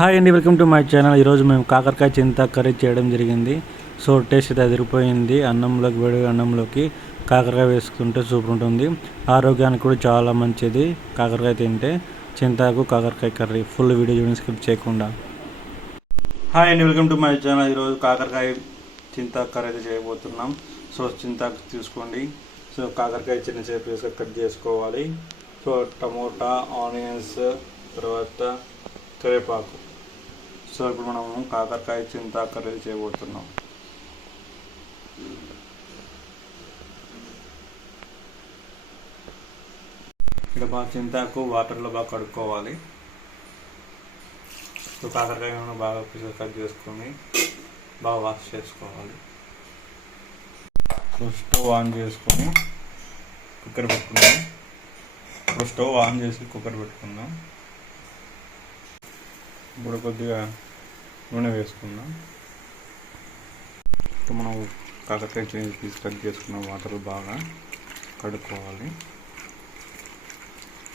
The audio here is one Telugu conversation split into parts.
హాయ్ అండి వెల్కమ్ టు మై ఛానల్. ఈరోజు మేము కాకరకాయ చింత కర్రీ చేయడం జరిగింది. సో టేస్ట్ అయితే అదిరిపోయింది. అన్నంలోకి వేడి అన్నంలోకి కాకరకాయ వేసుకుంటే సూపర్ ఉంటుంది. ఆరోగ్యానికి కూడా చాలా మంచిది కాకరకాయ తింటే. చింతాకు కాకరకాయ కర్రీ ఫుల్ వీడియో చూడండి స్కిప్ చేయకుండా. హాయ్ అండి వెల్కమ్ టు మై ఛానల్. ఈరోజు కాకరకాయ చింత కర్రీ అయితే చేయబోతున్నాం. సో చింతాకు తీసుకోండి. సో కాకరకాయ చిన్న చిన్న పీస్గా కట్ చేసుకోవాలి. సో టమోటా ఆనియన్స్ తర్వాత కరివేపాకు. సో ఇప్పుడు మనము కాకరకాయ చింత కర్రీ చేయబోతున్నాం. ఇక్కడ బాగా చింతాకు వాటర్లో బాగా కడుక్కోవాలి. సో కాకరకాయ బాగా పీసెస్ కట్ చేసుకొని బాగా వాష్ చేసుకోవాలి. సో స్టవ్ ఆన్ చేసుకొని కుక్కర్ పెట్టుకుందాం. ఇప్పుడు స్టవ్ ఆన్ చేసి కుక్కర్ పెట్టుకుందాం. ఇప్పుడు కొద్దిగా నూనె వేసుకుందాం. ఇప్పుడు మనం కాకరకాయ చేసి తీసి కట్ చేసుకున్న వాటర్ బాగా కడుక్కోవాలి.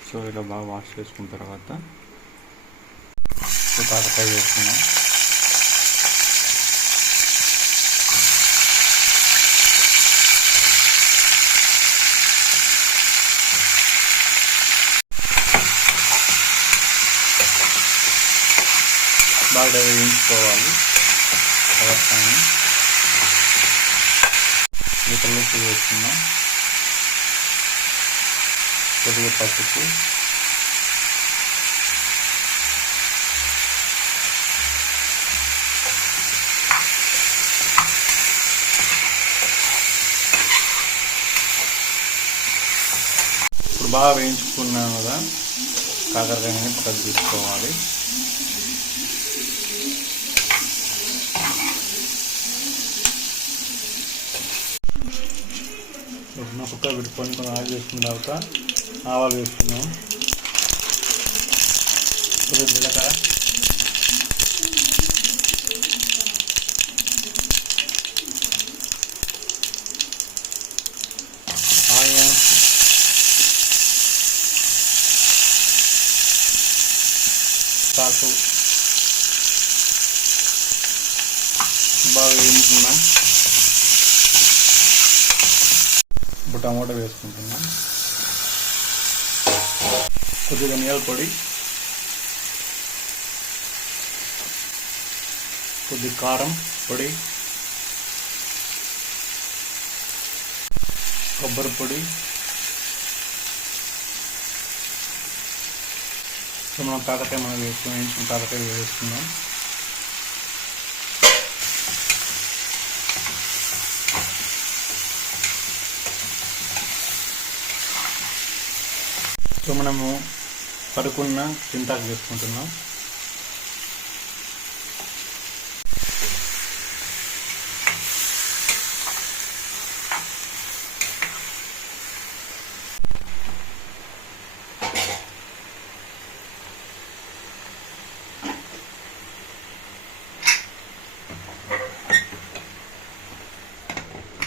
సో ఇలా బాగా వాష్ చేసుకున్న తర్వాత కాకరకాయ వేసుకున్నాం బాగా వేయించుకోవాలి. కాకరకాయని ఇతరులు వేసుకున్నాం కొద్దిగా పసుపు ఇప్పుడు బాగా వేయించుకున్నాం కదా. కాకరకాయని పక్కకు తీసుకోవాలి. ఉన్న కుక్క పెట్టుకొని కొంచెం ఆయిల్ వేసుకున్న తర్వాత ఆవాలు వేసుకున్నాం కొద్దిగా జీలకర్ర. సాకు బాగా వేయించుకున్నాం ఇప్పుడు టమాటా వేసుకుంటున్నాం. కొద్దిగా ధనియాల పొడి. కొద్ది కారం పొడి. కొబ్బరి పొడి. సో మనం కాకరకాయ మనం వేసుకుని వేయించుకున్న కాకరకాయ సో మనము కడుకున్న చింతాకు వేసుకుంటున్నాం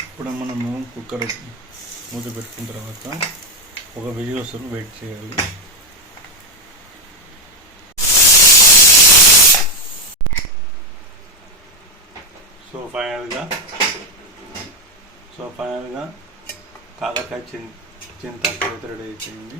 ఇప్పుడు మనము కుక్కర్ మూత పెట్టుకున్న తర్వాత ఒక విజిల్ వస్తుంది వెయిట్ చేయాలి. సో ఫైనల్గా సో ఫైనల్గా కాకరకాయ చింత రెడీ అయిపోయింది.